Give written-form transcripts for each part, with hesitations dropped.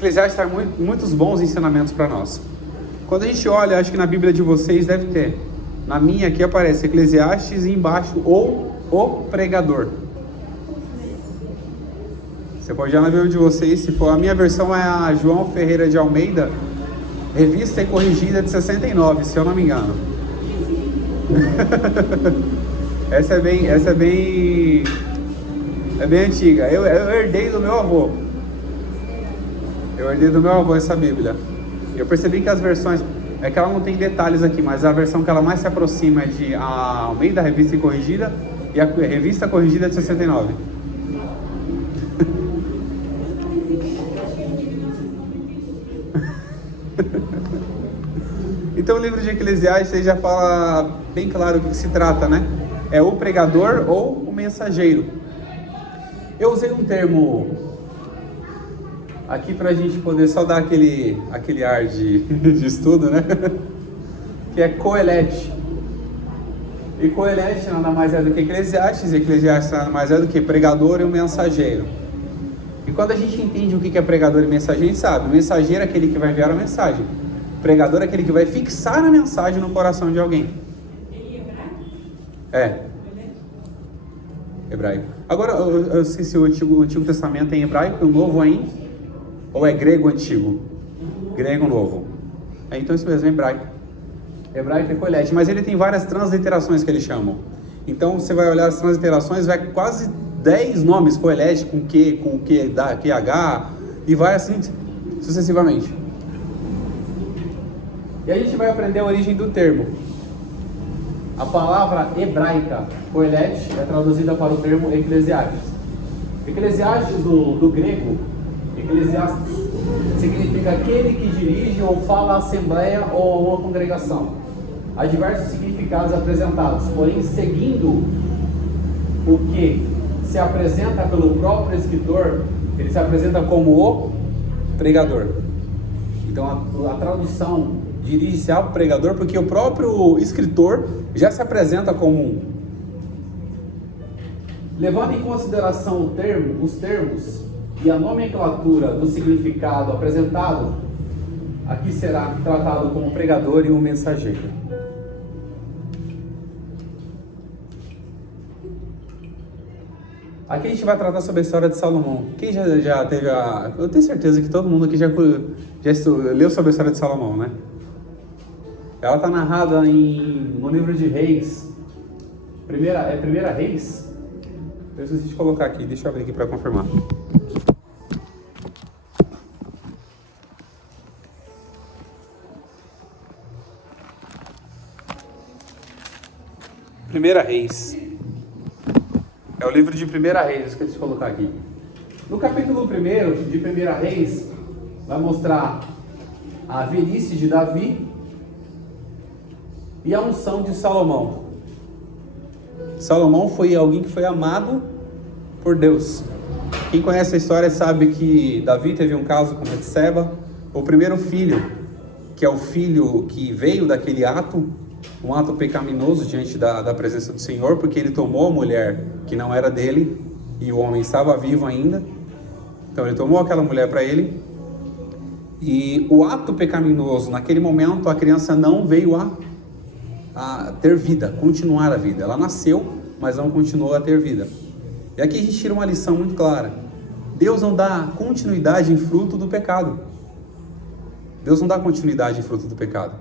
Eclesiastes traz muitos bons ensinamentos para nós. Quando a gente olha, acho que na Bíblia de vocês deve ter. Na minha aqui aparece Eclesiastes e embaixo ou o pregador. Você pode olhar na Bíblia de vocês, se for a minha versão é a João Ferreira de Almeida, revista e corrigida de 69, se eu não me engano. essa é bem antiga. Eu herdei do meu avô. Essa Bíblia. Eu percebi que as versões, é que ela não tem detalhes aqui, mas a versão que ela mais se aproxima é de a Almeida, revista e corrigida, e a revista corrigida de 69. Então o livro de Eclesiastes já fala bem claro o que se trata, né? É o pregador ou o mensageiro. Eu usei um termo aqui pra gente poder só dar aquele ar de estudo, né? Que é coelete. E coelete nada mais é do que Eclesiastes, e Eclesiastes nada mais é do que pregador e o mensageiro. E quando a gente entende o que é pregador e mensageiro, a gente sabe, o mensageiro é aquele que vai enviar a mensagem. O pregador é aquele que vai fixar a mensagem no coração de alguém. É. Hebraico. Agora, eu esqueci, o Antigo Testamento é em hebraico, o Novo é em... Ou é grego antigo? Grego novo. É, então isso mesmo, é hebraico. Hebraico é coelete, mas ele tem várias transliterações que eles chamam. Então você vai olhar as transliterações, vai quase 10 nomes coelete, com QH, e vai assim sucessivamente. E a gente vai aprender a origem do termo. A palavra hebraica, coelete, é traduzida para o termo Eclesiastes. Eclesiastes do grego, Eclesiastes, significa aquele que dirige ou fala à assembleia ou a uma congregação. Há diversos significados apresentados, porém seguindo o que se apresenta pelo próprio escritor, ele se apresenta como o pregador. Então a tradução dirige-se ao pregador porque o próprio escritor já se apresenta como um. Levando em consideração os termos e a nomenclatura do significado apresentado, aqui será tratado como pregador e um mensageiro. Aqui a gente vai tratar sobre a história de Salomão. Quem já teve a... Eu tenho certeza que todo mundo aqui já leu sobre a história de Salomão, né? Ela está narrada no livro de Reis. Primeira Reis? Eu esqueci de colocar aqui, deixa eu abrir aqui para confirmar. Primeira Reis. É o livro de Primeira Reis, esqueci de colocar aqui. No capítulo 1 de Primeira Reis, vai mostrar a velhice de Davi e a unção de Salomão. Salomão foi alguém que foi amado por Deus. Quem conhece a história sabe que Davi teve um caso com Betseba. O primeiro filho, que é o filho que veio daquele ato, um ato pecaminoso diante da presença do Senhor, porque ele tomou a mulher que não era dele e o homem estava vivo ainda. Então ele tomou aquela mulher para ele. E o ato pecaminoso, naquele momento, a criança não veio a ter vida, continuar a vida. Ela nasceu, mas não continuou a ter vida. E aqui a gente tira uma lição muito clara. Deus não dá continuidade em fruto do pecado. Deus não dá continuidade em fruto do pecado.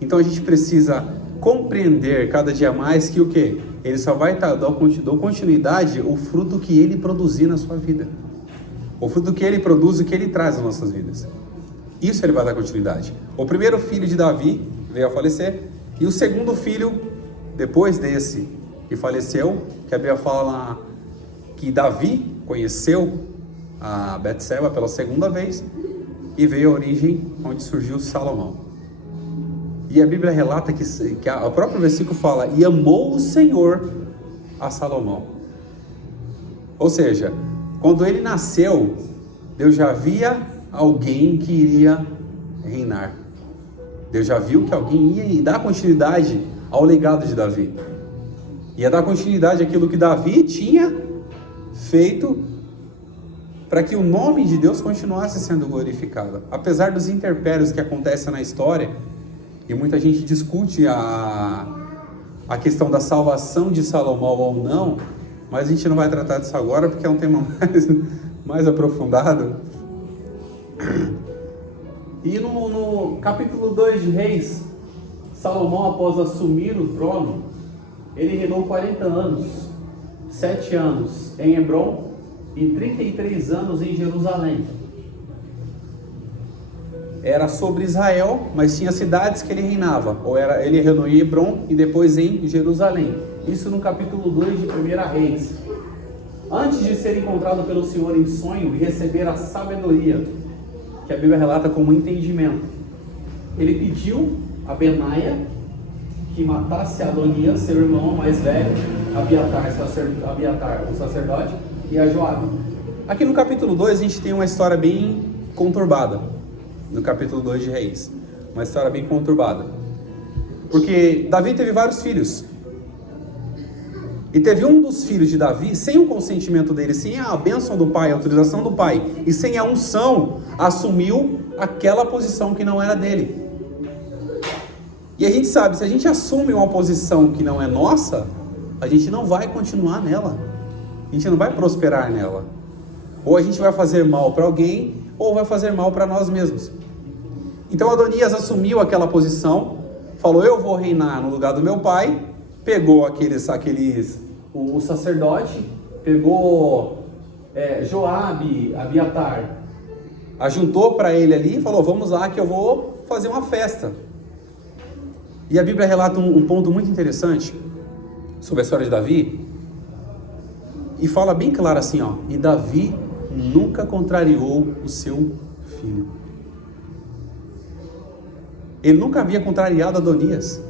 Então a gente precisa compreender cada dia mais que o quê? Ele só vai dar continuidade o fruto que ele produzir na sua vida. O fruto que ele produz e que ele traz nas nossas vidas. Isso ele vai dar continuidade. O primeiro filho de Davi veio a falecer. E o segundo filho, depois desse que faleceu, que a Bíblia fala que Davi conheceu a Betseba pela segunda vez e veio a origem onde surgiu Salomão. E a Bíblia relata que o próprio versículo fala, e amou o Senhor a Salomão. Ou seja, quando ele nasceu, Deus já via alguém que iria reinar. Deus já viu que alguém ia dar continuidade ao legado de Davi. Ia dar continuidade àquilo que Davi tinha feito para que o nome de Deus continuasse sendo glorificado. Apesar dos interpérios que acontecem na história, e muita gente discute a questão da salvação de Salomão ou não, mas a gente não vai tratar disso agora porque é um tema mais aprofundado. E no capítulo 2 de Reis, Salomão, após assumir o trono, ele reinou 40 anos, 7 anos em Hebrom e 33 anos em Jerusalém. Era sobre Israel, mas tinha cidades que ele reinava. Ele reinou em Hebrom e depois em Jerusalém. Isso no capítulo 2 de 1 Reis. Antes de ser encontrado pelo Senhor em sonho e receber a sabedoria, que a Bíblia relata como entendimento, ele pediu a Benaia que matasse Adonias, seu irmão mais velho, Abiatar, o sacerdote, e a Joabe. Aqui no capítulo 2 a gente tem uma história bem conturbada. No capítulo 2 de Reis, uma história bem conturbada, porque Davi teve vários filhos, e teve um dos filhos de Davi, sem o consentimento dele, sem a bênção do pai, a autorização do pai, e sem a unção, assumiu aquela posição que não era dele. E a gente sabe, se a gente assume uma posição que não é nossa, a gente não vai continuar nela, a gente não vai prosperar nela, ou a gente vai fazer mal para alguém, ou vai fazer mal para nós mesmos. Então Adonias assumiu aquela posição, falou: eu vou reinar no lugar do meu pai. Pegou o sacerdote, pegou Joabe, Abiatar, ajuntou para ele ali e falou: vamos lá que eu vou fazer uma festa. E a Bíblia relata um ponto muito interessante sobre a história de Davi, e fala bem claro assim, ó: e Davi nunca contrariou o seu filho. Ele nunca havia contrariado Adonias.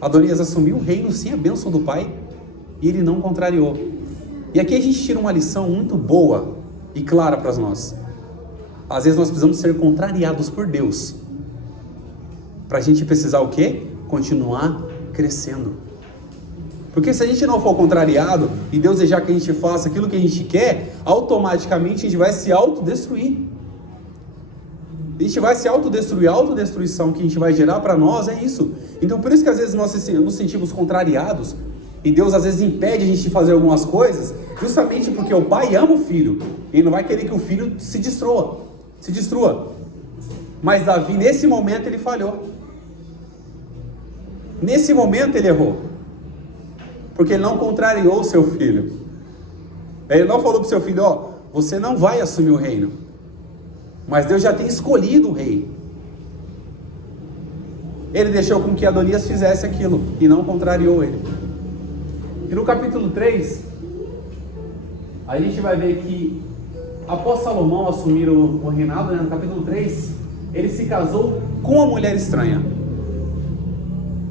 Adonias assumiu o reino sem a bênção do pai, e ele não contrariou. E aqui a gente tira uma lição muito boa e clara para nós. Às vezes nós precisamos ser contrariados por Deus, para a gente precisar o quê? Continuar crescendo. Porque se a gente não for contrariado e Deus desejar que a gente faça aquilo que a gente quer, automaticamente a gente vai se autodestruir. A gente vai se autodestruir. A autodestruição que a gente vai gerar para nós é isso. Então por isso que às vezes nós nos sentimos contrariados, e Deus às vezes impede a gente de fazer algumas coisas, justamente porque o pai ama o filho. Ele não vai querer que o filho se destrua. Mas Davi, nesse momento, ele falhou. Nesse momento ele errou. Porque ele não contrariou o seu filho. Ele não falou para o seu filho: ó, você não vai assumir o reino, mas Deus já tem escolhido o rei. Ele deixou com que Adonias fizesse aquilo e não contrariou ele. E no capítulo 3, a gente vai ver que após Salomão assumir o reinado, no capítulo 3, ele se casou com uma mulher estranha.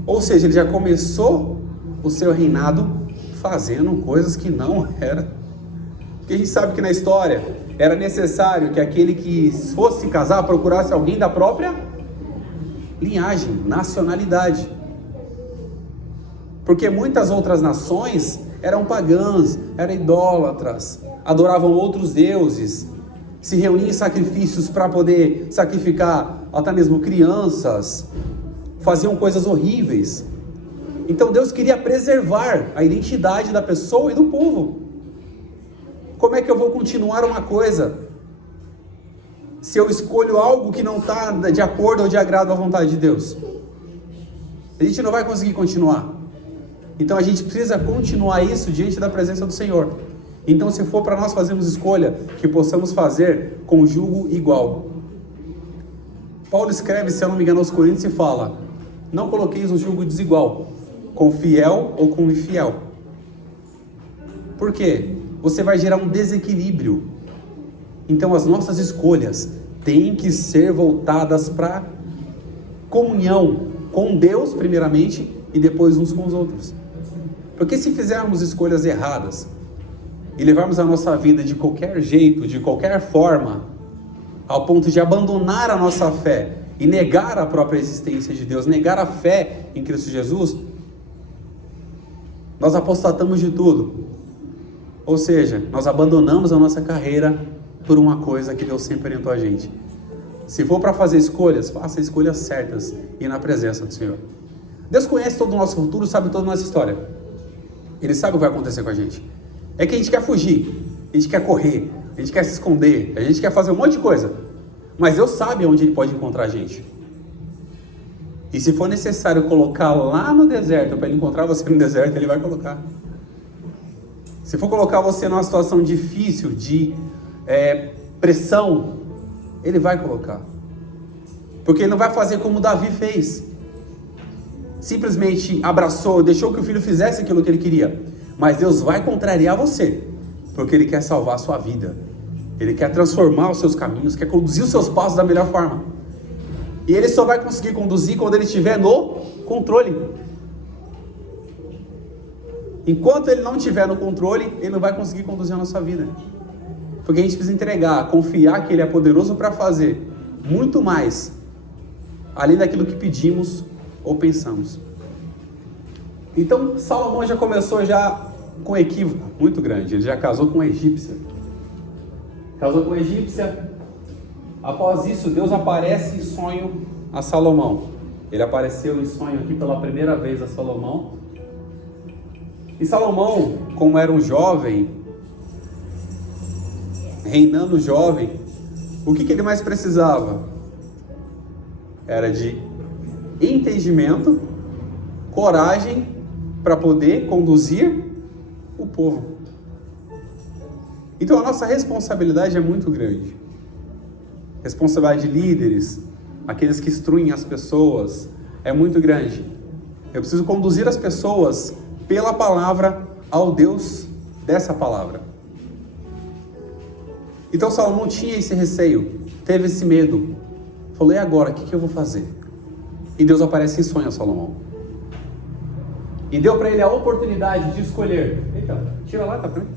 Ou seja, ele já começou o seu reinado fazendo coisas que não era. Porque a gente sabe que na história era necessário que aquele que fosse se casar procurasse alguém da própria linhagem, nacionalidade. Porque muitas outras nações eram pagãs, eram idólatras, adoravam outros deuses, se reuniam em sacrifícios para poder sacrificar até mesmo crianças, faziam coisas horríveis. Então Deus queria preservar a identidade da pessoa e do povo. Como é que eu vou continuar uma coisa se eu escolho algo que não está de acordo ou de agrado à vontade de Deus? A gente não vai conseguir continuar. Então a gente precisa continuar isso diante da presença do Senhor. Então, se for para nós fazermos escolha, que possamos fazer com julgo igual. Paulo escreve, se eu não me engano, aos Coríntios e fala: não coloqueis um julgo desigual, com fiel ou com infiel. Por quê? Você vai gerar um desequilíbrio. Então as nossas escolhas têm que ser voltadas para comunhão com Deus primeiramente e depois uns com os outros. Porque se fizermos escolhas erradas e levarmos a nossa vida de qualquer jeito, de qualquer forma, ao ponto de abandonar a nossa fé e negar a própria existência de Deus, negar a fé em Cristo Jesus, nós apostatamos de tudo. Ou seja, nós abandonamos a nossa carreira por uma coisa que Deus sempre orientou a gente. Se for para fazer escolhas, faça escolhas certas e na presença do Senhor. Deus conhece todo o nosso futuro, sabe toda a nossa história. Ele sabe o que vai acontecer com a gente. É que a gente quer fugir, a gente quer correr, a gente quer se esconder, a gente quer fazer um monte de coisa. Mas Deus sabe onde Ele pode encontrar a gente. E se for necessário colocar lá no deserto, para Ele encontrar você no deserto, Ele vai colocar. Se for colocar você numa situação difícil, de pressão, Ele vai colocar. Porque Ele não vai fazer como Davi fez. Simplesmente abraçou, deixou que o filho fizesse aquilo que ele queria. Mas Deus vai contrariar você, porque Ele quer salvar a sua vida. Ele quer transformar os seus caminhos, quer conduzir os seus passos da melhor forma. E Ele só vai conseguir conduzir quando Ele estiver no controle. Enquanto Ele não estiver no controle, Ele não vai conseguir conduzir a nossa vida. Porque a gente precisa entregar, confiar que Ele é poderoso para fazer muito mais, além daquilo que pedimos ou pensamos. Então Salomão já começou com um equívoco muito grande. Ele já casou com uma egípcia. Após isso, Deus aparece em sonho a Salomão. Ele apareceu em sonho aqui pela primeira vez a Salomão. E Salomão, como era um jovem, reinando jovem, o que ele mais precisava? Era de entendimento, coragem para poder conduzir o povo. Então a nossa responsabilidade é muito grande. Responsabilidade de líderes, aqueles que instruem as pessoas, é muito grande. Eu preciso conduzir as pessoas pela palavra ao Deus dessa palavra. Então Salomão tinha esse receio, teve esse medo. Falou, e agora, o que eu vou fazer? E Deus aparece em sonho a Salomão. E deu para ele a oportunidade de escolher. Eita, tira lá, tá pra mim.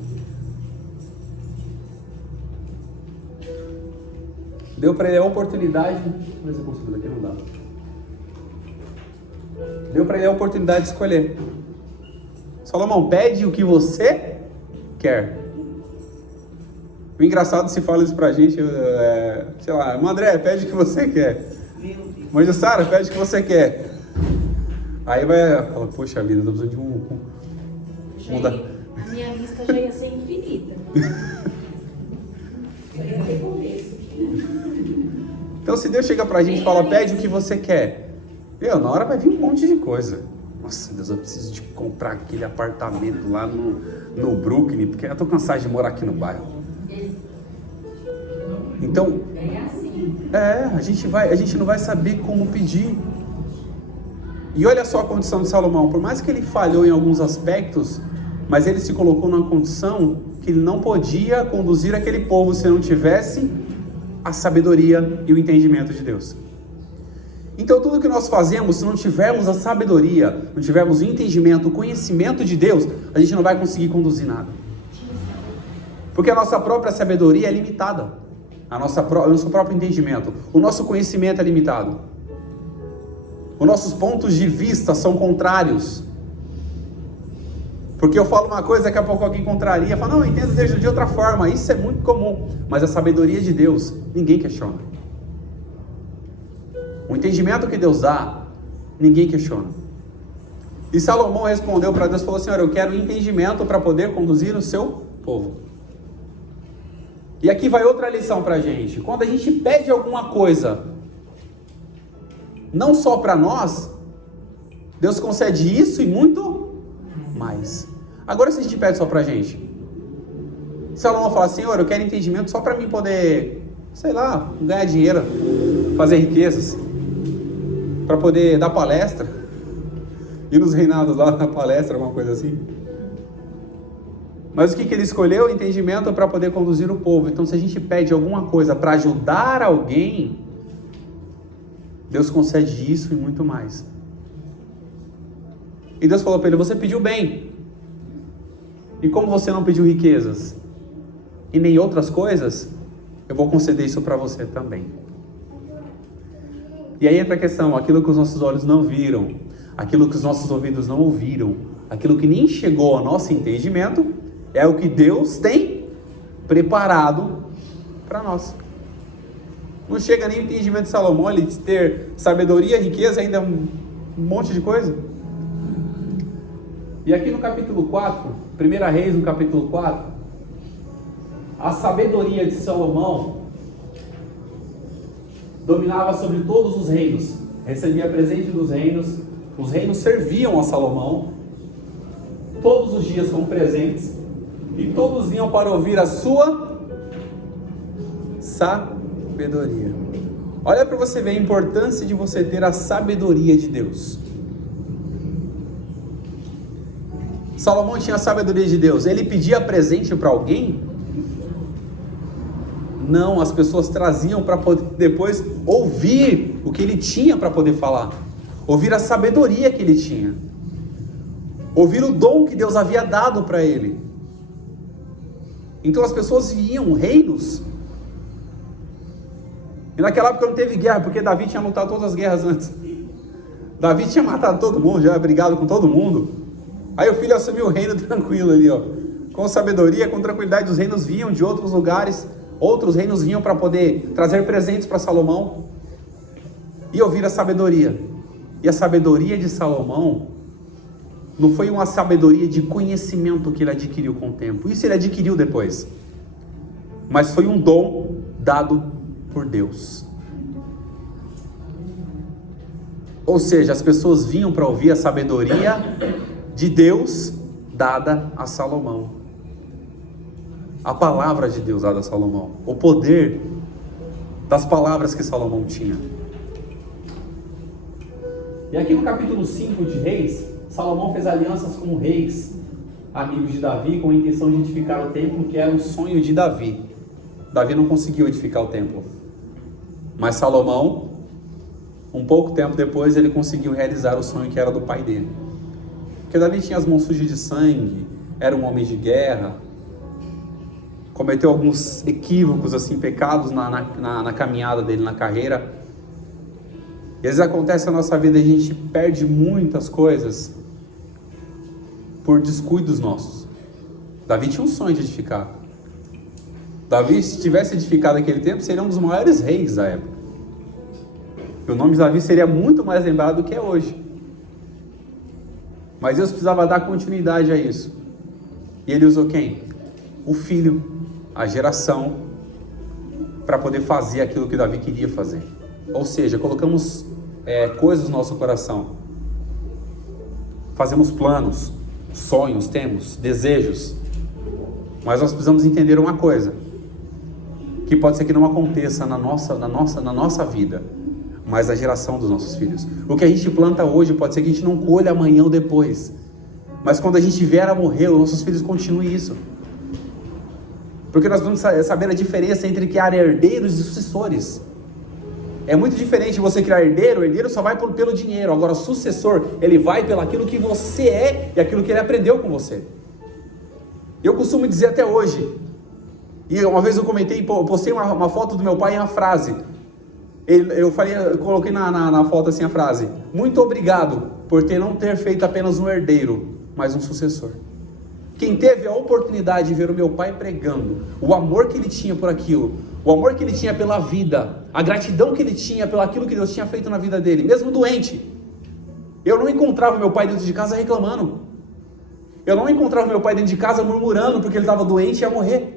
Deu para ele a oportunidade. Vamos ver se eu consigo daqui, não dá. Deu para ele a oportunidade de escolher. Salomão, pede o que você quer. O engraçado se fala isso pra gente, sei lá, André, pede o que você quer. Mas Sara, pede o que você quer. Aí vai, fala, poxa vida, tô precisando de A minha lista já ia ser infinita. Já ia ter começo. Então se Deus chega pra gente e fala, pede o que você quer. Na hora vai vir um monte de coisa. Nossa, Deus, eu preciso de comprar aquele apartamento lá no Brooklyn, porque eu tô cansado de morar aqui no bairro. Então, a gente não vai saber como pedir. E olha só a condição de Salomão, por mais que ele falhou em alguns aspectos, mas ele se colocou numa condição que ele não podia conduzir aquele povo se não tivesse a sabedoria e o entendimento de Deus. Então tudo que nós fazemos, se não tivermos a sabedoria, não tivermos o entendimento, o conhecimento de Deus, a gente não vai conseguir conduzir nada. Porque a nossa própria sabedoria é limitada, o nosso próprio entendimento, o nosso conhecimento é limitado. Os nossos pontos de vista são contrários. Porque eu falo uma coisa, daqui a pouco alguém contraria, fala, não, eu entendo de outra forma. Isso é muito comum, mas a sabedoria de Deus, ninguém questiona. O entendimento que Deus dá, ninguém questiona. E Salomão respondeu para Deus, falou, Senhor, eu quero entendimento para poder conduzir o seu povo. E aqui vai outra lição para a gente. Quando a gente pede alguma coisa, não só para nós, Deus concede isso e muito mais. Agora se a gente pede só para a gente, Salomão fala, Senhor, eu quero entendimento só para mim poder, sei lá, ganhar dinheiro, fazer riquezas, para poder dar palestra, ir nos reinados lá na palestra, alguma coisa assim. Mas o que ele escolheu? Entendimento para poder conduzir o povo. Então se a gente pede alguma coisa para ajudar alguém, Deus concede isso e muito mais. E Deus falou para ele, você pediu bem. E como você não pediu riquezas e nem outras coisas, eu vou conceder isso para você também. E aí entra a questão, aquilo que os nossos olhos não viram, aquilo que os nossos ouvidos não ouviram, aquilo que nem chegou ao nosso entendimento, É o que Deus tem preparado para nós. Não chega nem o entendimento de Salomão, ele ter sabedoria, riqueza, ainda um monte de coisa. E aqui no capítulo 4, 1 Reis, no capítulo 4, a sabedoria de Salomão dominava sobre todos os reinos, recebia presente dos reinos, os reinos serviam a Salomão, todos os dias com presentes, e todos vinham para ouvir a sua sabedoria. Olha para você ver a importância de você ter a sabedoria de Deus. Salomão tinha a sabedoria de Deus. Ele pedia presente para alguém? Não, as pessoas traziam para poder depois ouvir o que ele tinha para poder falar. Ouvir a sabedoria que ele tinha. Ouvir o dom que Deus havia dado para ele. Então as pessoas viam reinos. E naquela época não teve guerra, porque Davi tinha lutado todas as guerras antes. Davi tinha matado todo mundo, já brigado com todo mundo. Aí o filho assumiu o reino tranquilo ali, ó. Com sabedoria, com tranquilidade, os reinos vinham de outros lugares. Outros reinos vinham para poder trazer presentes para Salomão. E ouvir a sabedoria. E a sabedoria de Salomão não foi uma sabedoria de conhecimento que ele adquiriu com o tempo. Isso ele adquiriu depois. Mas foi um dom dado por Deus. Ou seja, as pessoas vinham para ouvir a sabedoria de Deus dada a Salomão. A palavra de Deus dada a Salomão. O poder das palavras que Salomão tinha. E aqui no capítulo 5 de Reis, Salomão fez alianças com reis, amigos de Davi, com a intenção de edificar o templo, que era um sonho de Davi. Davi não conseguiu edificar o templo. Mas Salomão, um pouco tempo depois, ele conseguiu realizar o sonho que era do pai dele. Porque Davi tinha as mãos sujas de sangue, era um homem de guerra, cometeu alguns equívocos, assim, pecados na caminhada dele, na carreira. E às vezes acontece na nossa vida, a gente perde muitas coisas por descuidos nossos. Davi tinha um sonho de edificar. Davi, se tivesse edificado naquele tempo, seria um dos maiores reis da época. E o nome de Davi seria muito mais lembrado do que é hoje. Mas Deus precisava dar continuidade a isso. E ele usou quem? O filho, a geração, para poder fazer aquilo que Davi queria fazer. Ou seja, colocamos coisas no nosso coração. Fazemos planos, sonhos, temos desejos. Mas nós precisamos entender uma coisa. Que pode ser que não aconteça na nossa vida, mas na geração dos nossos filhos. O que a gente planta hoje pode ser que a gente não colha amanhã ou depois. Mas quando a gente vier a morrer, os nossos filhos continuem isso. Porque nós vamos saber a diferença entre criar herdeiros e sucessores. É muito diferente você criar herdeiro. O herdeiro só vai pelo dinheiro. Agora, o sucessor, ele vai pelo aquilo que você é e aquilo que ele aprendeu com você. Eu costumo dizer até hoje, e uma vez eu comentei, postei uma foto do meu pai e uma frase. Eu coloquei na foto assim a frase: muito obrigado por não ter feito apenas um herdeiro, mas um sucessor. Quem teve a oportunidade de ver o meu pai pregando, o amor que ele tinha por aquilo, o amor que ele tinha pela vida, a gratidão que ele tinha pelo aquilo que Deus tinha feito na vida dele, mesmo doente. Eu não encontrava meu pai dentro de casa reclamando. Eu não encontrava meu pai dentro de casa murmurando porque ele estava doente e ia morrer.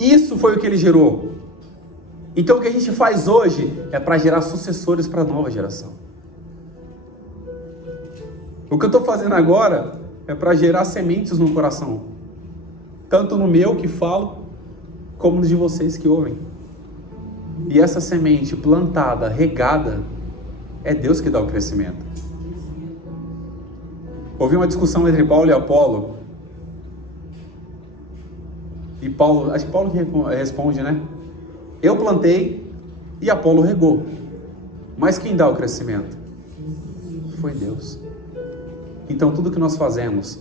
Isso foi o que ele gerou. Então o que a gente faz hoje é para gerar sucessores para a nova geração. O que eu estou fazendo agora é para gerar sementes no coração. Tanto no meu que falo, como no de vocês que ouvem. E essa semente plantada, regada, é Deus que dá o crescimento. Houve uma discussão entre Paulo e Apolo. E Paulo, acho que Paulo que responde, né? Eu plantei e Apolo regou. Mas quem dá o crescimento? Foi Deus. Então tudo que nós fazemos,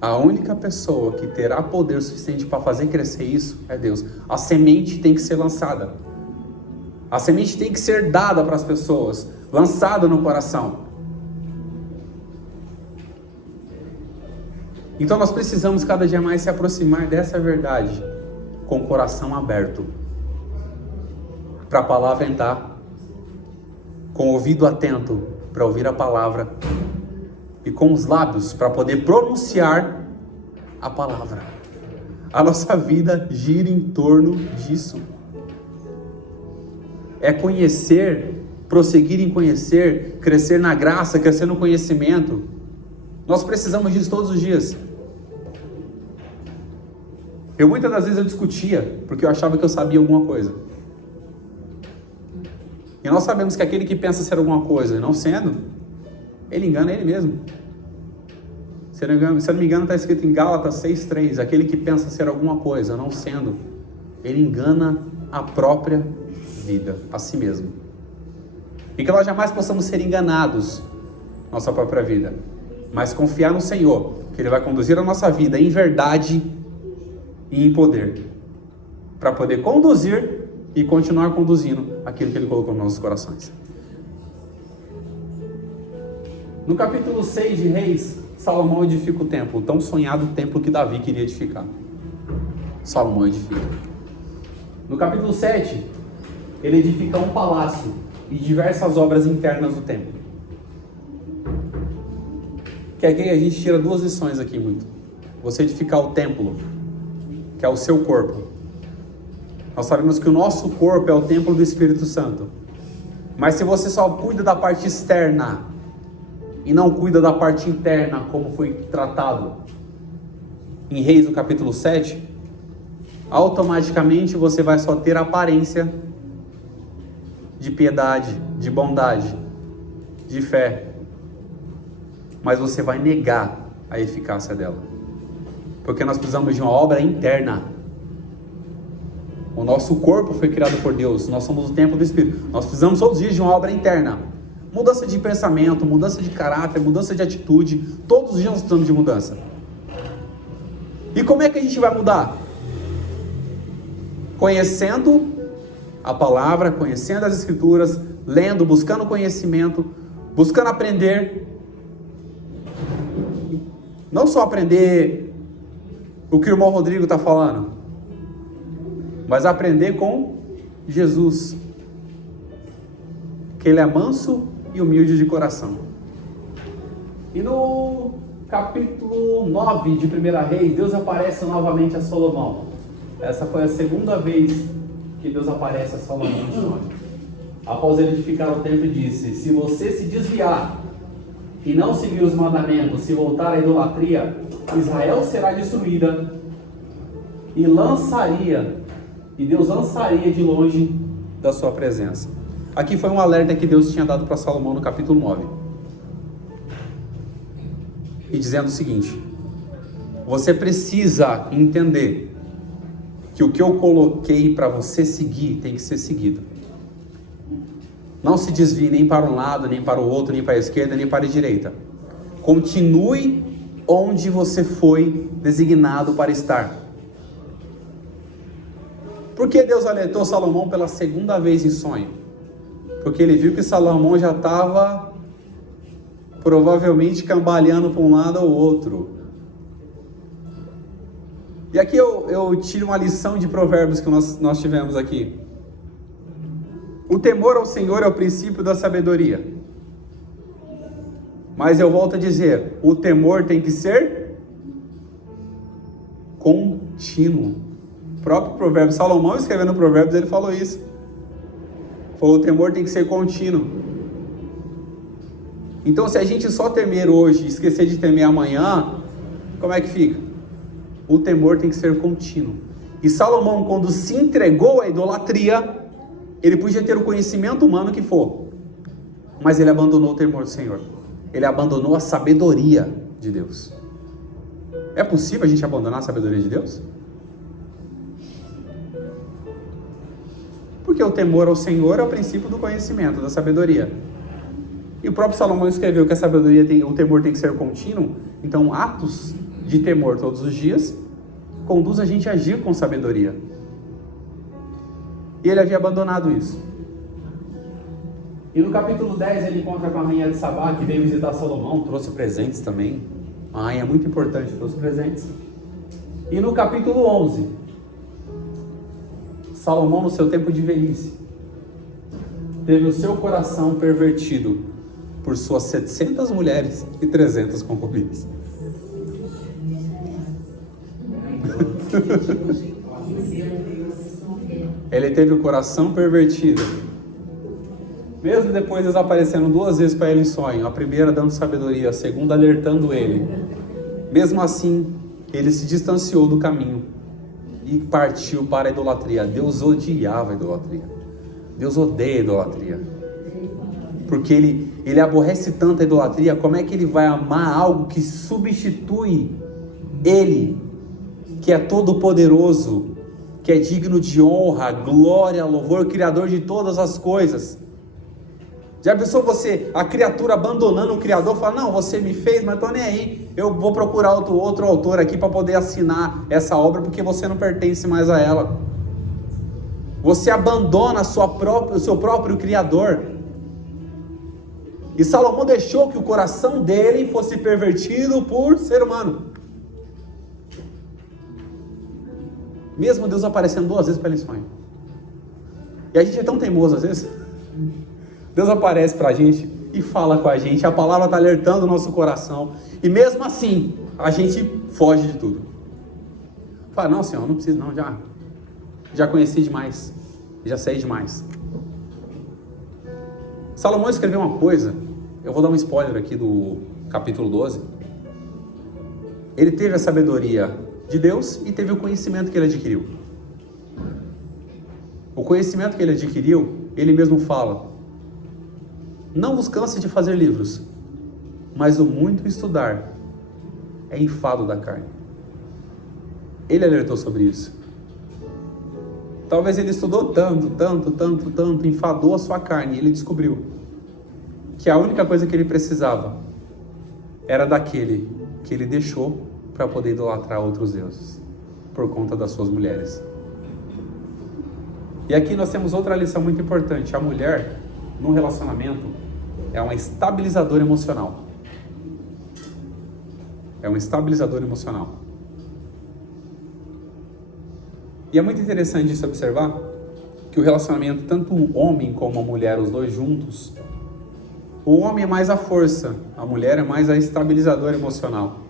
a única pessoa que terá poder suficiente para fazer crescer isso é Deus. A semente tem que ser lançada. A semente tem que ser dada para as pessoas, lançada no coração. Então nós precisamos cada dia mais se aproximar dessa verdade com o coração aberto para a palavra entrar, com o ouvido atento para ouvir a palavra e com os lábios para poder pronunciar a palavra. A nossa vida gira em torno disso. É conhecer, prosseguir em conhecer, crescer na graça, crescer no conhecimento. Nós precisamos disso todos os dias. Muitas das vezes eu discutia, porque eu achava que eu sabia alguma coisa. E nós sabemos que aquele que pensa ser alguma coisa e não sendo, ele engana ele mesmo. Se eu não me engano, está escrito em Gálatas 6,3, aquele que pensa ser alguma coisa não sendo, ele engana a própria vida, a si mesmo. E que nós jamais possamos ser enganados na nossa própria vida, mas confiar no Senhor, que Ele vai conduzir a nossa vida em verdade e em poder, para poder conduzir e continuar conduzindo aquilo que Ele colocou nos nossos corações. No capítulo 6 de Reis, Salomão edifica o templo, o tão sonhado templo que Davi queria edificar. Salomão edifica. No capítulo 7, ele edifica um palácio e diversas obras internas do templo. Que aqui a gente tira duas lições aqui muito. Você edificar o templo, que é o seu corpo. Nós sabemos que o nosso corpo é o templo do Espírito Santo. Mas se você só cuida da parte externa e não cuida da parte interna, como foi tratado em Reis, no capítulo 7, automaticamente você vai só ter a aparência de piedade, de bondade, de fé, mas você vai negar a eficácia dela, porque nós precisamos de uma obra interna. O nosso corpo foi criado por Deus, nós somos o templo do Espírito, nós precisamos todos os dias de uma obra interna. Mudança de pensamento, mudança de caráter, mudança de atitude. Todos os dias nós precisamos de mudança. E como é que a gente vai mudar? Conhecendo a palavra, conhecendo as escrituras, lendo, buscando conhecimento, buscando aprender. Não só aprender o que o irmão Rodrigo está falando, mas aprender com Jesus, que Ele é manso e humilde de coração. E no capítulo 9 de 1 Reis, Deus aparece novamente a Salomão. Essa foi a segunda vez que Deus aparece a Salomão em sonho. Após ele edificar o templo, disse: se você se desviar e não seguir os mandamentos, se voltar à idolatria, Israel será destruída e Deus lançaria de longe da sua presença. Aqui foi um alerta que Deus tinha dado para Salomão no capítulo 9. E dizendo o seguinte: você precisa entender que o que eu coloquei para você seguir tem que ser seguido. Não se desvie nem para um lado, nem para o outro, nem para a esquerda, nem para a direita. Continue onde você foi designado para estar. Por que Deus alertou Salomão pela segunda vez em sonho? Porque ele viu que Salomão já estava provavelmente cambaleando para um lado ou outro. E aqui eu tiro uma lição de provérbios que nós tivemos aqui. O temor ao Senhor é o princípio da sabedoria. Mas eu volto a dizer, o temor tem que ser contínuo. O próprio provérbio, Salomão escrevendo provérbios, ele falou isso. Falou, o temor tem que ser contínuo. Então, se a gente só temer hoje e esquecer de temer amanhã, como é que fica? O temor tem que ser contínuo. E Salomão, quando se entregou à idolatria, ele podia ter o conhecimento humano que for, mas ele abandonou o temor do Senhor. Ele abandonou a sabedoria de Deus. É possível a gente abandonar a sabedoria de Deus? Porque o temor ao Senhor é o princípio do conhecimento, da sabedoria. E o próprio Salomão escreveu que a sabedoria o temor tem que ser contínuo. Então, atos de temor todos os dias conduz a gente a agir com sabedoria. E ele havia abandonado isso. E no capítulo 10 ele encontra com a rainha de Sabá, que veio visitar Salomão, trouxe presentes também, Uma rainha muito importante para os presentes. E no capítulo 11, Salomão, no seu tempo de velhice, teve o seu coração pervertido por suas 700 mulheres e 300 concubinas. Ele teve o coração pervertido, mesmo depois eles aparecendo 2 vezes para ele em sonho, a primeira dando sabedoria, a segunda alertando ele. Mesmo assim, ele se distanciou do caminho e partiu para a idolatria. Deus odiava a idolatria. Deus odeia a idolatria. Porque ele aborrece tanto a idolatria, como é que ele vai amar algo que substitui ele, que é todo poderoso, que é digno de honra, glória, louvor, criador de todas as coisas? Já pensou você, a criatura abandonando o Criador, fala, não, você me fez, mas tô nem aí, eu vou procurar outro autor aqui para poder assinar essa obra, porque você não pertence mais a ela. Você abandona o seu próprio Criador. E Salomão deixou que o coração dele fosse pervertido por ser humano. Mesmo Deus aparecendo 2 vezes para ele em sonho. E a gente é tão teimoso às vezes. Deus aparece para a gente e fala com a gente, a palavra está alertando o nosso coração, e mesmo assim, a gente foge de tudo. Fala, não Senhor, não preciso não, já conheci demais, já sei demais. Salomão escreveu uma coisa, eu vou dar um spoiler aqui do capítulo 12, ele teve a sabedoria de Deus e teve o conhecimento que ele adquiriu. O conhecimento que ele adquiriu, ele mesmo fala, não vos canse de fazer livros, mas o muito estudar é enfado da carne. Ele alertou sobre isso. Talvez ele estudou tanto, enfadou a sua carne, e ele descobriu que a única coisa que ele precisava era daquele que ele deixou para poder idolatrar outros deuses, por conta das suas mulheres. E aqui nós temos outra lição muito importante. A mulher, num relacionamento, é uma estabilizadora emocional. É um estabilizador emocional. E é muito interessante isso observar, que o relacionamento, tanto o homem como a mulher, os dois juntos, o homem é mais a força, a mulher é mais a estabilizadora emocional.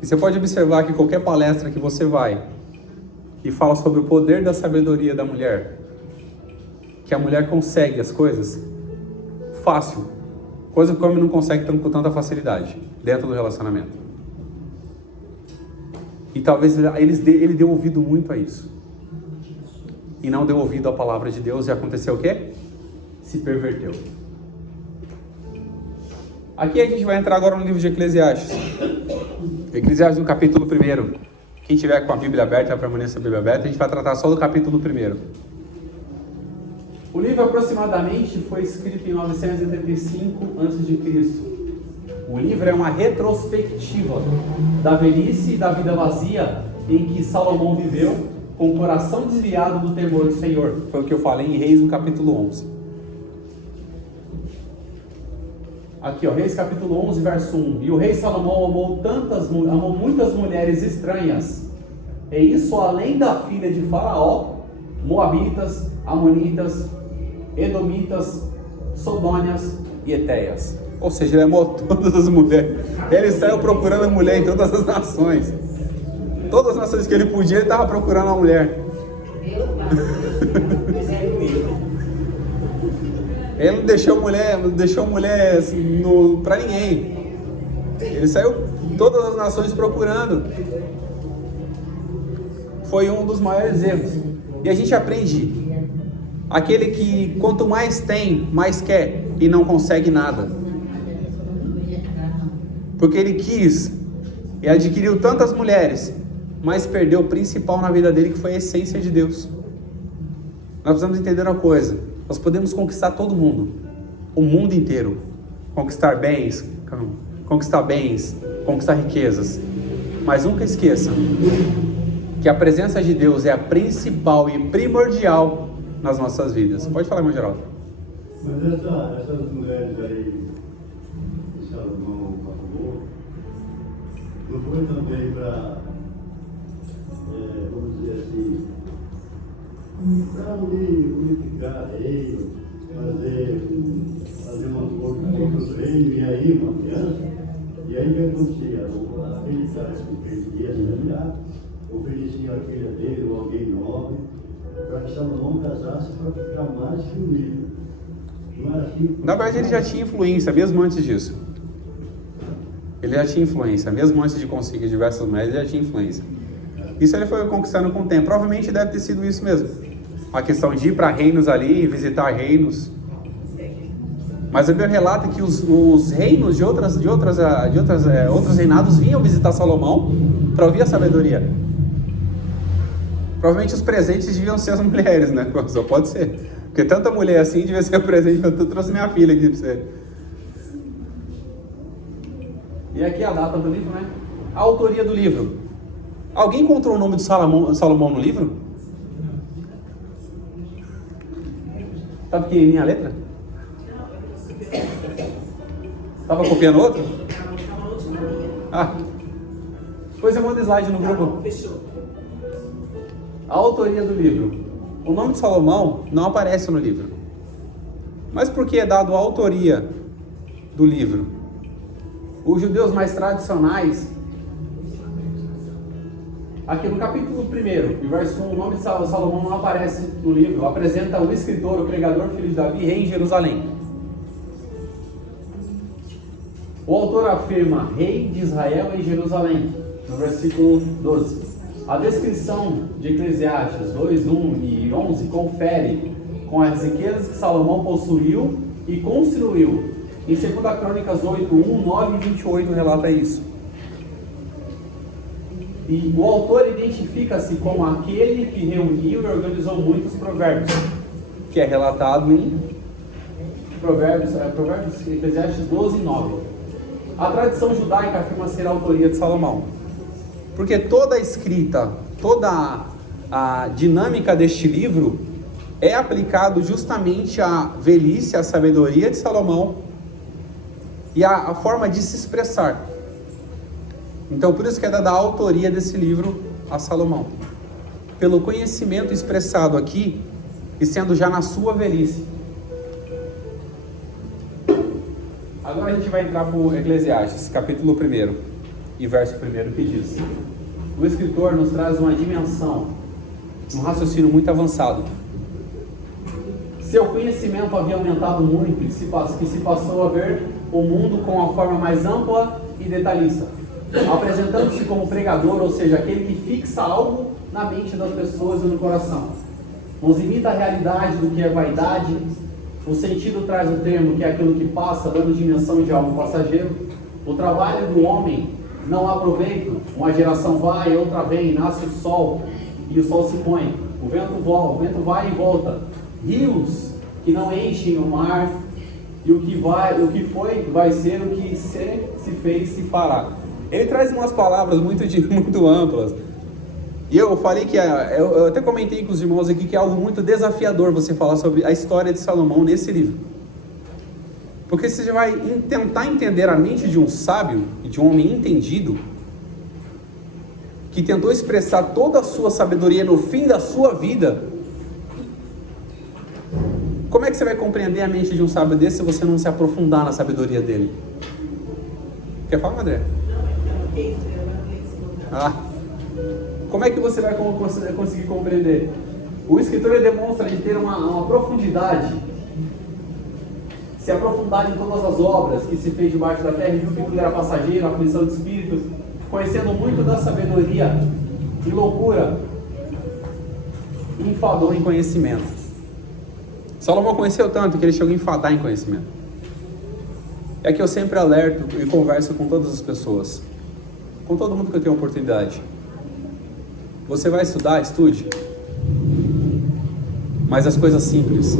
E você pode observar que qualquer palestra que você vai e fala sobre o poder da sabedoria da mulher, que a mulher consegue as coisas fácil, coisa que o homem não consegue com tanta facilidade dentro do relacionamento. E talvez ele deu ouvido muito a isso e não deu ouvido à palavra de Deus, e aconteceu o quê? Se perverteu. Aqui a gente vai entrar agora no livro de Eclesiastes. Eclesiastes no capítulo 1. Quem tiver com a Bíblia aberta, permaneça a Bíblia aberta, a gente vai tratar só do capítulo 1. O livro aproximadamente foi escrito em 985 a.C. O livro é uma retrospectiva da velhice e da vida vazia em que Salomão viveu, com o coração desviado do temor do Senhor. Foi o que eu falei em Reis no capítulo 11. Aqui, ó, Reis capítulo 11, verso 1. E o rei Salomão amou muitas mulheres estranhas, e isso além da filha de Faraó, Moabitas, Amonitas, Edomitas, Sodônias e Etéias. Ou seja, ele amou todas as mulheres. Ele saiu procurando a mulher em todas as nações. Todas as nações que ele podia, ele estava procurando a mulher. Ele não deixou mulher assim, para ninguém. Ele saiu todas as nações procurando. Foi um dos maiores erros. E a gente aprende. Aquele que quanto mais tem, mais quer e não consegue nada. Porque ele quis e adquiriu tantas mulheres, mas perdeu o principal na vida dele, que foi a essência de Deus. Nós precisamos entender uma coisa. Nós podemos conquistar todo mundo, o mundo inteiro, conquistar bens, conquistar riquezas, mas nunca esqueça que a presença de Deus é a principal e primordial nas nossas vidas. Pode falar, irmão Geraldo. Mas essas mulheres aí que Salomão falou, não foi também para, vamos dizer assim, para unificar reino, fazer uma coisa com outros reinos, e aí uma criança, e aí o que acontecia? Aquele cara que queria se aliar, oferecia a filha dele ou alguém nobre, para que Salomão casasse para ficar mais que unido. Não era assim? Na verdade, ele já tinha influência, mesmo antes disso. Ele já tinha influência, mesmo antes de conseguir diversas mulheres, ele já tinha influência. Isso ele foi conquistando com o tempo. Provavelmente deve ter sido isso mesmo. A questão de ir para reinos ali, visitar reinos. Mas a Bíblia relata que os reinos de outros reinados vinham visitar Salomão para ouvir a sabedoria. Provavelmente os presentes deviam ser as mulheres, né? Só pode ser. Porque tanta mulher assim devia ser o presente que eu trouxe minha filha aqui para você. E aqui a data do livro, né? A autoria do livro. Alguém encontrou o nome de Salomão no livro? Tá pequenininha a letra? Tava copiando outro? Ah, depois eu mando slide no grupo. Fechou. A autoria do livro. O nome de Salomão não aparece no livro. Mas por que é dado a autoria do livro? Os judeus mais tradicionais, aqui no capítulo 1, e verso 1, o nome de Salomão não aparece no livro. Apresenta o escritor, o pregador, filho de Davi, rei em Jerusalém. O autor afirma rei de Israel em Jerusalém, no versículo 12. A descrição de Eclesiastes 2, 1 e 11 confere com as riquezas que Salomão possuiu e construiu. Em 2 Crônicas 8, 1, 9 e 28 relata isso. E o autor identifica-se como aquele que reuniu e organizou muitos provérbios, que é relatado em Provérbios, Eclesiastes 12 e 9. A tradição judaica afirma ser a autoria de Salomão, porque toda a escrita, toda a dinâmica deste livro é aplicado justamente à velhice, à sabedoria de Salomão e à forma de se expressar. Então, por isso que é dada a autoria desse livro a Salomão, pelo conhecimento expressado aqui e sendo já na sua velhice. Agora a gente vai entrar para o Eclesiastes, capítulo 1 e verso 1, que diz: o escritor nos traz uma dimensão, um raciocínio muito avançado. Seu conhecimento havia aumentado muito e se passou a ver o mundo com uma forma mais ampla e detalhista, apresentando-se como pregador, ou seja, aquele que fixa algo na mente das pessoas e no coração. Nos imita a realidade do que é vaidade. O sentido traz o termo que é aquilo que passa, dando dimensão de algo passageiro. O trabalho do homem não há proveito. Uma geração vai, outra vem, nasce o sol e o sol se põe. O vento vai e volta. Rios que não enchem o mar, e o que foi, vai ser, o que se fez, se fará. Ele traz umas palavras muito amplas. E eu falei que, eu até comentei com os irmãos aqui, que é algo muito desafiador você falar sobre a história de Salomão nesse livro. Porque você vai tentar entender a mente de um sábio e de um homem entendido, que tentou expressar toda a sua sabedoria no fim da sua vida. Como é que você vai compreender a mente de um sábio desse se você não se aprofundar na sabedoria dele? Quer falar, André? Como é que você vai conseguir compreender? O escritor ele demonstra de ter uma profundidade, se aprofundar em todas as obras que se fez debaixo da terra, viu que tudo era passageiro, aflição de espírito, conhecendo muito da sabedoria e loucura, enfadou em conhecimento. Salomão conheceu tanto que ele chegou a enfadar em conhecimento. É que eu sempre alerto e converso com todas as pessoas, com todo mundo que eu tenho oportunidade. Você vai estudar, estude, mas as coisas simples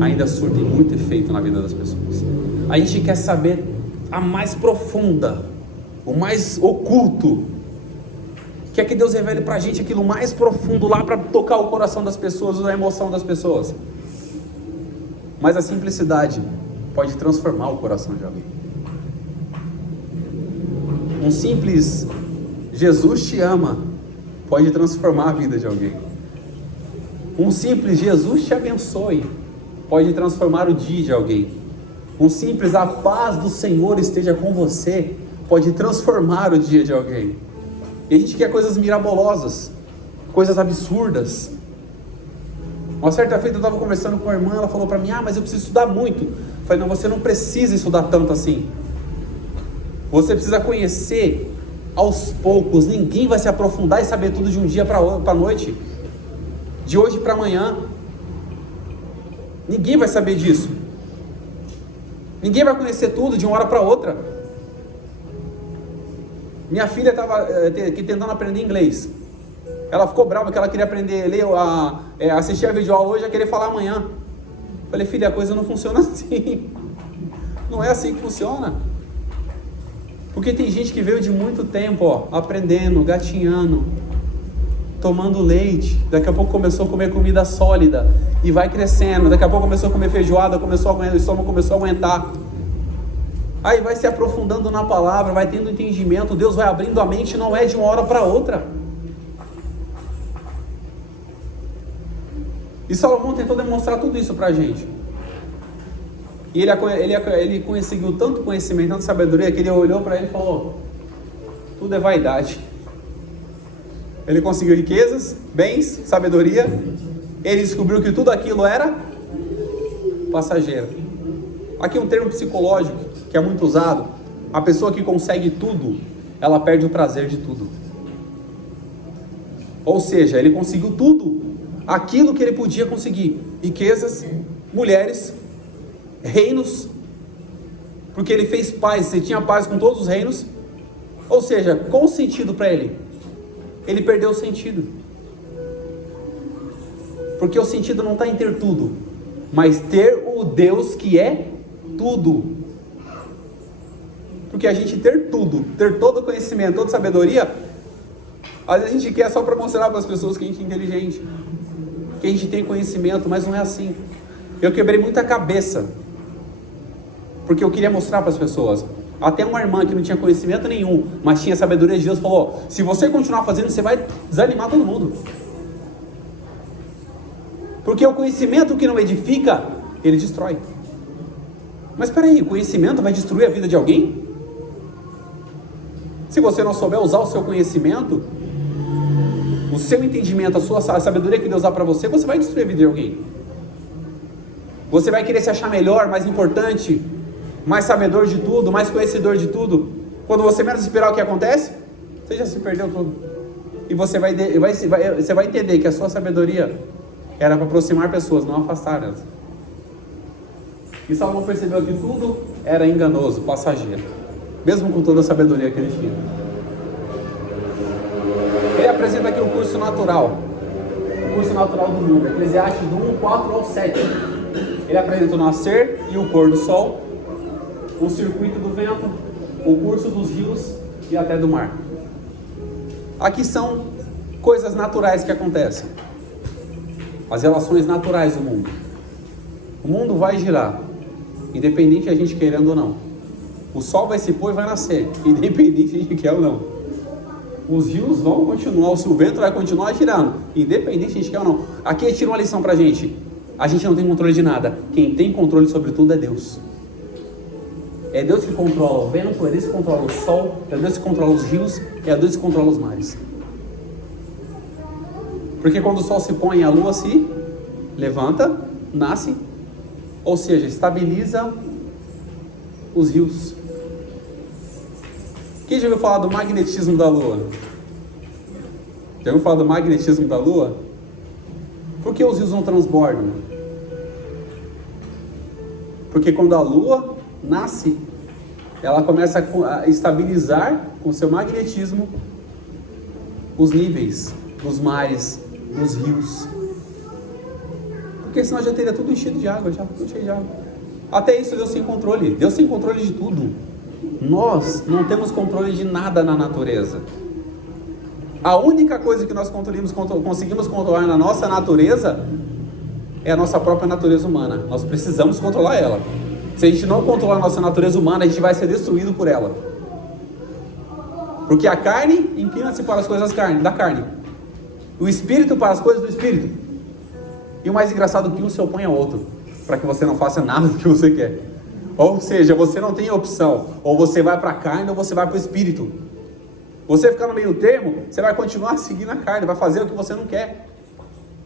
ainda surtem muito efeito na vida das pessoas. A gente quer saber a mais profunda, o mais oculto, quer que Deus revele pra gente aquilo mais profundo lá para tocar o coração das pessoas, a emoção das pessoas. Mas a simplicidade pode transformar o coração de alguém. Um simples Jesus te ama pode transformar a vida de alguém. Um simples Jesus te abençoe pode transformar o dia de alguém. Um simples a paz do Senhor esteja com você pode transformar o dia de alguém. E a gente quer coisas mirabolosas, coisas absurdas. Uma certa feita eu estava conversando com a irmã, ela falou para mim, mas eu preciso estudar muito. Eu falei, não, você não precisa estudar tanto assim. Você precisa conhecer aos poucos. Ninguém vai se aprofundar e saber tudo de um dia para a noite, de hoje para amanhã. Ninguém vai saber disso. Ninguém vai conhecer tudo de uma hora para outra. Minha filha estava aqui tentando aprender inglês. Ela ficou brava que ela queria aprender a ler, assistir a videoaula hoje e querer falar amanhã. Falei, filha, a coisa não funciona assim. Não é assim que funciona. Porque tem gente que veio de muito tempo, aprendendo, gatinhando, tomando leite. Daqui a pouco começou a comer comida sólida e vai crescendo. Daqui a pouco começou a comer feijoada, o estômago começou a aguentar. Aí vai se aprofundando na palavra, vai tendo entendimento, Deus vai abrindo a mente, não é de uma hora para outra. E Salomão tentou demonstrar tudo isso para a gente. E ele conseguiu tanto conhecimento, tanta sabedoria, que ele olhou para ele e falou, tudo é vaidade. Ele conseguiu riquezas, bens, sabedoria. Ele descobriu que tudo aquilo era passageiro. Aqui um termo psicológico que é muito usado. A pessoa que consegue tudo, ela perde o prazer de tudo. Ou seja, ele conseguiu tudo, aquilo que ele podia conseguir. Riquezas, mulheres, reinos, porque ele fez paz, ele tinha paz com todos os reinos. Ou seja, qual o sentido para ele? Ele perdeu o sentido. Porque o sentido não está em ter tudo, mas ter o Deus que é tudo. Porque a gente ter tudo, ter todo o conhecimento, toda sabedoria, às vezes a gente quer só para mostrar para as pessoas que a gente é inteligente, que a gente tem conhecimento, mas não é assim. Eu quebrei muita cabeça, porque eu queria mostrar para as pessoas. Até uma irmã que não tinha conhecimento nenhum, mas tinha sabedoria de Deus, falou, se você continuar fazendo, você vai desanimar todo mundo. Porque o conhecimento que não edifica, ele destrói. Mas espera aí, o conhecimento vai destruir a vida de alguém? Se você não souber usar o seu conhecimento, o seu entendimento, a sabedoria que Deus dá para você, você vai destruir a vida de alguém. Você vai querer se achar melhor, mais importante, mais sabedor de tudo, mais conhecedor de tudo. Quando você menos esperar, o que acontece? Você já se perdeu tudo. E você vai entender que a sua sabedoria era para aproximar pessoas, não afastar elas. E Salomão percebeu que tudo era enganoso, passageiro, mesmo com toda a sabedoria que ele tinha. Ele apresenta aqui o curso natural do mundo, Eclesiastes do 1:4 ao 7. Ele apresenta o nascer e o pôr do sol, o circuito do vento, o curso dos rios e até do mar. Aqui são coisas naturais que acontecem, as relações naturais do mundo. O mundo vai girar, independente de a gente querendo ou não. O sol vai se pôr e vai nascer, independente de a gente quer ou não. Os rios vão continuar, o vento vai continuar girando, independente de a gente quer ou não. Aqui ele tira uma lição pra gente. A gente não tem controle de nada. Quem tem controle sobre tudo é Deus. É Deus que controla o vento, é Deus que controla o sol, é Deus que controla os rios, é Deus que controla os mares. Porque quando o sol se põe, a lua se levanta, nasce, ou seja, estabiliza os rios. Quem já ouviu falar do magnetismo da lua? Já ouviu falar do magnetismo da lua? Por que os rios não transbordam? Porque quando a lua nasce, ela começa a estabilizar com seu magnetismo os níveis dos mares, dos rios. Porque senão já teria tudo enchido de água, já tudo cheio de água. Até isso Deus tem controle. Deus tem controle de tudo. Nós não temos controle de nada na natureza. A única coisa que nós conseguimos controlar na nossa natureza é a nossa própria natureza humana. Nós precisamos controlar ela. Se a gente não controlar a nossa natureza humana, a gente vai ser destruído por ela. Porque a carne inclina-se para as coisas da carne. O espírito para as coisas do espírito. E o mais engraçado é que um se opõe ao outro, para que você não faça nada do que você quer. Ou seja, você não tem opção. Ou você vai para a carne ou você vai para o espírito. Você ficar no meio termo, você vai continuar seguindo a carne, vai fazer o que você não quer.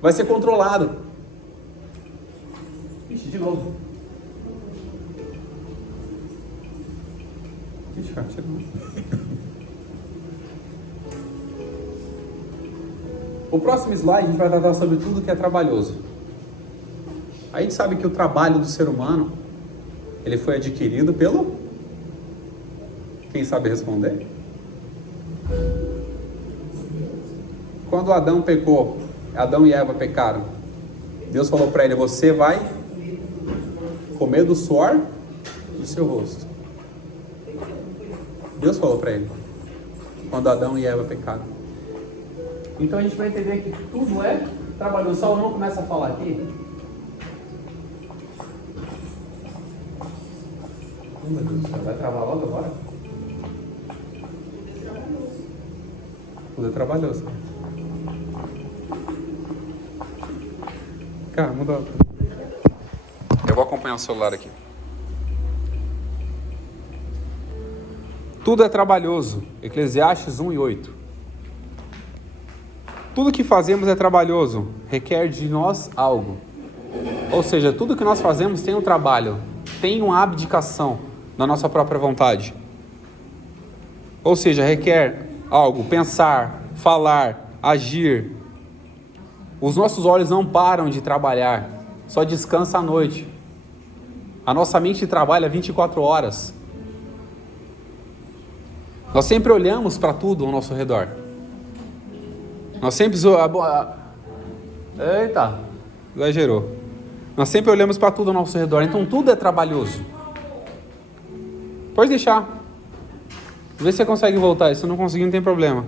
Vai ser controlado. Ixi, de novo. Ixi, cara, chegou. O próximo slide a gente vai tratar sobre tudo que é trabalhoso. A gente sabe que o trabalho do ser humano, ele foi adquirido pelo... Quem sabe responder? Quando Adão pecou, Adão e Eva pecaram, Deus falou para ele: você vai comer do suor do seu rosto. Deus falou para ele, quando Adão e Eva pecaram. Então a gente vai entender que tudo é trabalhoso. Salomão começa a falar aqui. Meu Deus do céu, vai travar logo agora? Tudo é trabalhoso. Cara, muda. Eu vou acompanhar o celular aqui. Tudo é trabalhoso. Eclesiastes 1:8. Tudo que fazemos é trabalhoso, requer de nós algo. Ou seja, tudo que nós fazemos tem um trabalho, tem uma abdicação da nossa própria vontade. Ou seja, requer algo, pensar, falar, agir. Os nossos olhos não param de trabalhar, só descansa à noite. A nossa mente trabalha 24 horas. Nós sempre olhamos para tudo ao nosso redor. Nós sempre... Eita, exagerou. Nós sempre olhamos para tudo ao nosso redor, então tudo é trabalhoso. Pode deixar. Vê se você consegue voltar, se não conseguir não tem problema.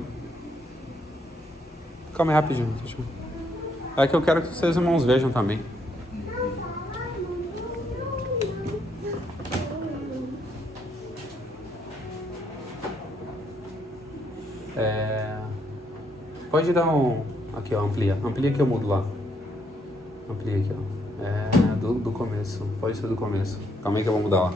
Calma aí rapidinho. É que eu quero que vocês irmãos vejam também. Pode dar um... Aqui, ó, amplia. Amplia que eu mudo lá. Amplia aqui, ó. Do começo. Pode ser do começo. Calma aí que eu vou mudar lá.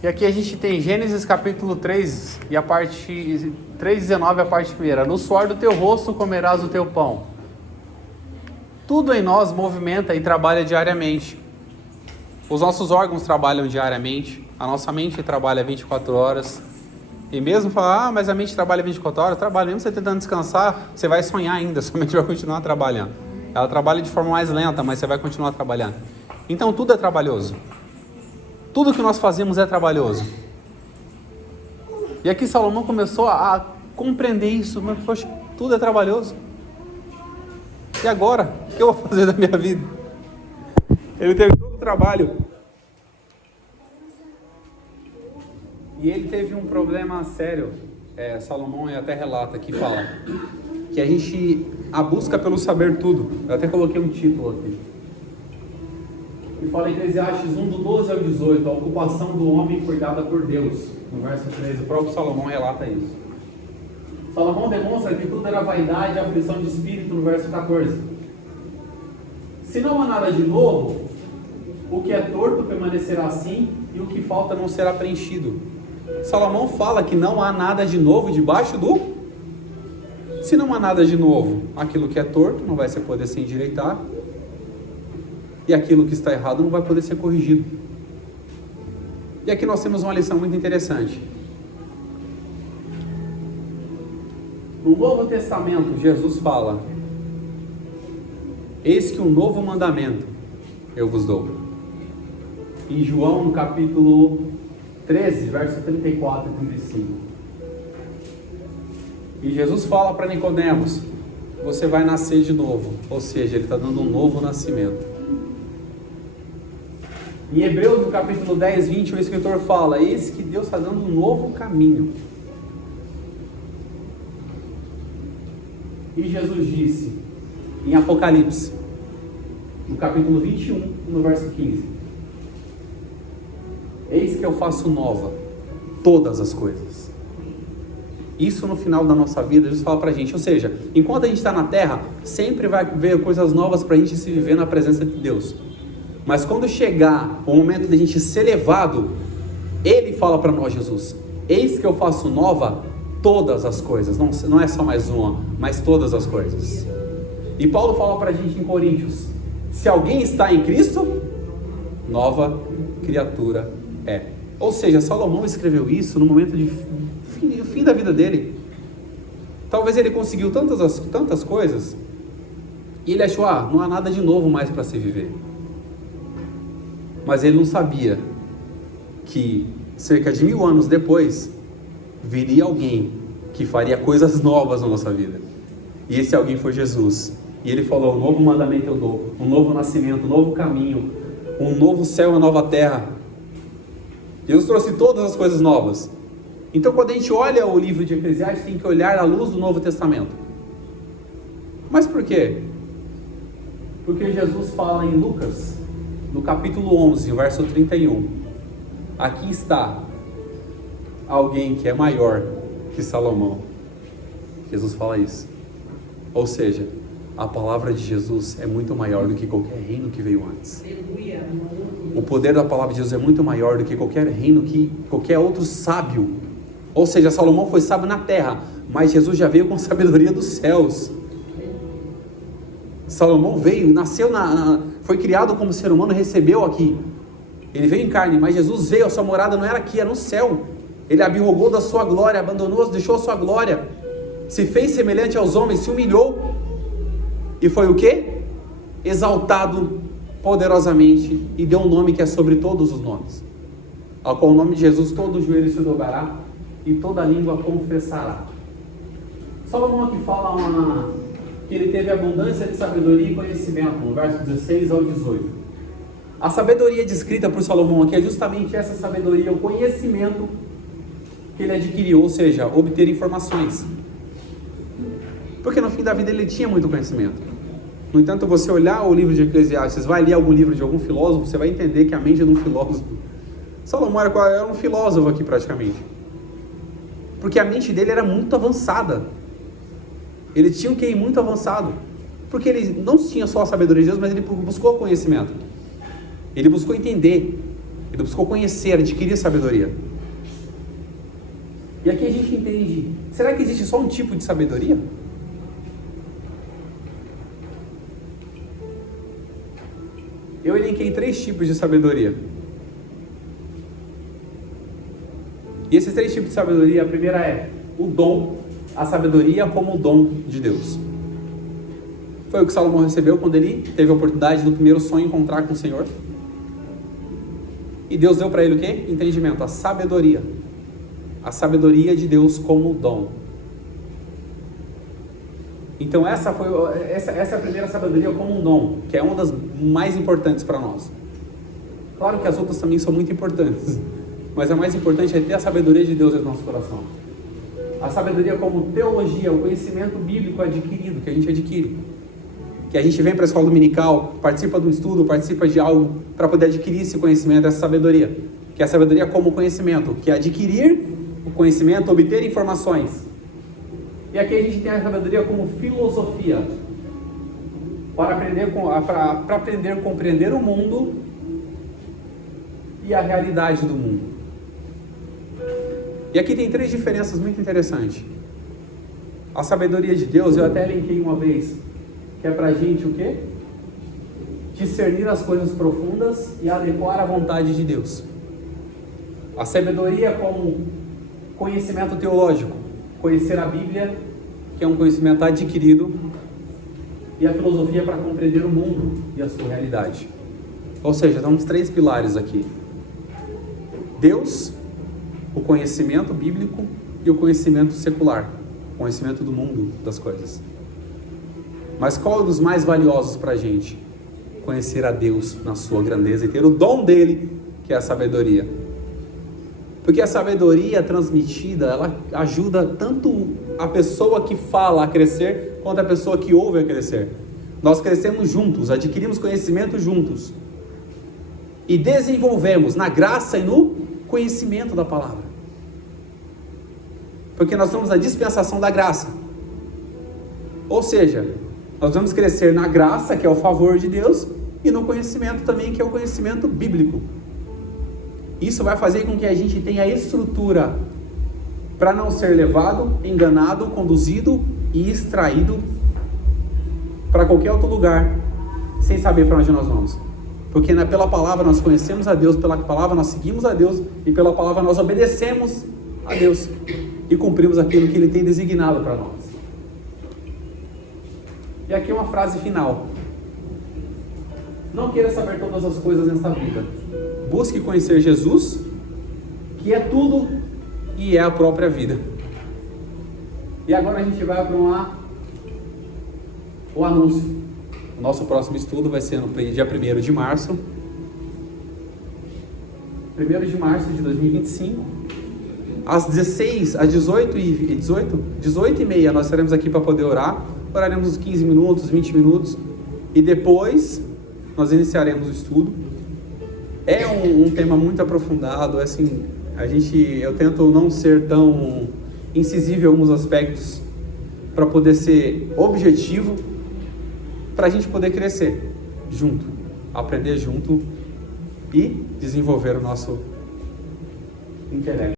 E aqui a gente tem Gênesis capítulo 3 e a parte 3:19, a parte primeira. No suor do teu rosto comerás o teu pão. Tudo em nós movimenta e trabalha diariamente. Os nossos órgãos trabalham diariamente. A nossa mente trabalha 24 horas. E mesmo falar, mas a mente trabalha 24 horas, trabalha. Mesmo você tentando descansar, você vai sonhar ainda, sua mente vai continuar trabalhando. Ela trabalha de forma mais lenta, mas você vai continuar trabalhando. Então tudo é trabalhoso. Tudo que nós fazemos é trabalhoso. E aqui Salomão começou a compreender isso. Mas, poxa, tudo é trabalhoso. E agora? O que eu vou fazer da minha vida? Ele teve todo o trabalho. E ele teve um problema sério. Salomão até relata aqui, fala que a busca pelo saber tudo. Eu até coloquei um título aqui. E fala em Eclesiastes 1, do 12 ao 18, a ocupação do homem foi dada por Deus. No verso 13, o próprio Salomão relata isso. Salomão demonstra que tudo era vaidade e aflição de espírito no verso 14. Se não há nada de novo, o que é torto permanecerá assim e o que falta não será preenchido. Salomão fala que não há nada de novo debaixo do... Se não há nada de novo, aquilo que é torto não vai poder se endireitar. E aquilo que está errado não vai poder ser corrigido. E aqui nós temos uma lição muito interessante. No Novo Testamento, Jesus fala: eis que um novo mandamento eu vos dou. Em João, capítulo 13, verso 34 e 35. E Jesus fala para Nicodemos: você vai nascer de novo. Ou seja, ele está dando um novo nascimento. Em Hebreus, no capítulo 10, 20, o escritor fala: eis que Deus está dando um novo caminho. E Jesus disse, em Apocalipse, no capítulo 21, no verso 15: eis que eu faço nova todas as coisas. Isso no final da nossa vida, Jesus fala pra gente. Ou seja, enquanto a gente está na terra, sempre vai haver coisas novas pra gente se viver na presença de Deus. Mas quando chegar o momento de a gente ser levado, Ele fala para nós, Jesus: eis que eu faço nova todas as coisas. Não é só mais uma, mas todas as coisas. E Paulo fala para a gente em Coríntios: se alguém está em Cristo, nova criatura é. Ou seja, Salomão escreveu isso no momento de fim da vida dele. Talvez ele conseguiu tantas coisas e ele achou: não há nada de novo mais para se viver. Mas ele não sabia que cerca de 1000 anos depois viria alguém que faria coisas novas na nossa vida. E esse alguém foi Jesus. E ele falou: um novo mandamento eu dou, um novo nascimento, um novo caminho, um novo céu e uma nova terra. Deus trouxe todas as coisas novas. Então, quando a gente olha o livro de Eclesiastes, tem que olhar à luz do Novo Testamento. Mas por quê? Porque Jesus fala em Lucas, no capítulo 11, verso 31: aqui está alguém que é maior que Salomão. Jesus fala isso. Ou seja, a palavra de Jesus é muito maior do que qualquer reino que veio antes. O poder da palavra de Jesus é muito maior do que qualquer reino, que qualquer outro sábio. Ou seja, Salomão foi sábio na terra, mas Jesus já veio com sabedoria dos céus. Salomão veio, nasceu, foi criado como ser humano, recebeu aqui. Ele veio em carne, mas Jesus veio, a sua morada não era aqui, era no céu. Ele abirrogou da sua glória, abandonou, deixou a sua glória, se fez semelhante aos homens, se humilhou. E foi o quê? Exaltado poderosamente, e deu um nome que é sobre todos os nomes, ao qual o nome de Jesus todo joelho se dobrará e toda língua confessará. Salomão aqui fala que ele teve abundância de sabedoria e conhecimento, no verso 16 ao 18. A sabedoria descrita por Salomão aqui é justamente essa sabedoria, o conhecimento que ele adquiriu, ou seja, obter informações. Porque no fim da vida ele tinha muito conhecimento. No entanto, você olhar o livro de Eclesiastes, vai ler algum livro de algum filósofo, você vai entender que a mente é de um filósofo. Salomão era um filósofo aqui praticamente. Porque a mente dele era muito avançada. Ele tinha um QI muito avançado. Porque ele não tinha só a sabedoria de Deus, mas ele buscou conhecimento. Ele buscou entender. Ele buscou conhecer, adquirir sabedoria. E aqui a gente entende, será que existe só um tipo de sabedoria? Eu elenquei 3 tipos de sabedoria. E esses 3 tipos de sabedoria, a primeira é o dom, a sabedoria como o dom de Deus. Foi o que Salomão recebeu quando ele teve a oportunidade do primeiro sonho encontrar com o Senhor. E Deus deu para ele o quê? Entendimento, a sabedoria. A sabedoria de Deus como dom. Então essa é a primeira sabedoria como um dom, que é uma das mais importantes para nós. Claro que as outras também são muito importantes, mas a mais importante é ter a sabedoria de Deus no nosso coração. A sabedoria como teologia, o conhecimento bíblico adquirido, que a gente adquire. Que a gente vem para a escola dominical, participa do estudo, participa de algo para poder adquirir esse conhecimento, essa sabedoria. Que é a sabedoria como conhecimento, que é adquirir o conhecimento, obter informações. E aqui a gente tem a sabedoria como filosofia, para aprender a compreender o mundo e a realidade do mundo. E aqui tem 3 diferenças muito interessantes. A sabedoria de Deus, eu até elenquei uma vez, que é pra gente o quê? Discernir as coisas profundas e adequar à vontade de Deus. A sabedoria como conhecimento teológico, conhecer a Bíblia, que é um conhecimento adquirido, e a filosofia para compreender o mundo e a sua realidade. Ou seja, temos 3 pilares aqui: Deus, o conhecimento bíblico e o conhecimento secular, o conhecimento do mundo, das coisas. Mas qual é um dos mais valiosos para a gente? conhecer a Deus na sua grandeza e ter o dom dele, que é a sabedoria. Porque a sabedoria transmitida, ela ajuda tanto a pessoa que fala a crescer, quanto a pessoa que ouve a crescer. Nós crescemos juntos, adquirimos conhecimento juntos. E desenvolvemos na graça e no conhecimento da palavra. Porque nós estamos na dispensação da graça. Ou seja, nós vamos crescer na graça, que é o favor de Deus, e no conhecimento também, que é o conhecimento bíblico. Isso vai fazer com que a gente tenha estrutura para não ser levado, enganado, conduzido e extraído para qualquer outro lugar, sem saber para onde nós vamos. Porque pela palavra nós conhecemos a Deus, pela palavra nós seguimos a Deus, e pela palavra nós obedecemos a Deus e cumprimos aquilo que Ele tem designado para nós. E aqui uma frase final. Não queira saber todas as coisas nesta vida. Busque conhecer Jesus, que é tudo e é a própria vida. E agora a gente vai para o anúncio. O nosso próximo estudo vai ser no dia 1º de março. 1º de março de 2025. Às 18h30 nós estaremos aqui para poder orar. Oraremos uns 15 minutos, 20 minutos. E depois nós iniciaremos o estudo. É um tema muito aprofundado, assim, eu tento não ser tão incisivo em alguns aspectos para poder ser objetivo, para a gente poder crescer junto, aprender junto e desenvolver o nosso intelecto.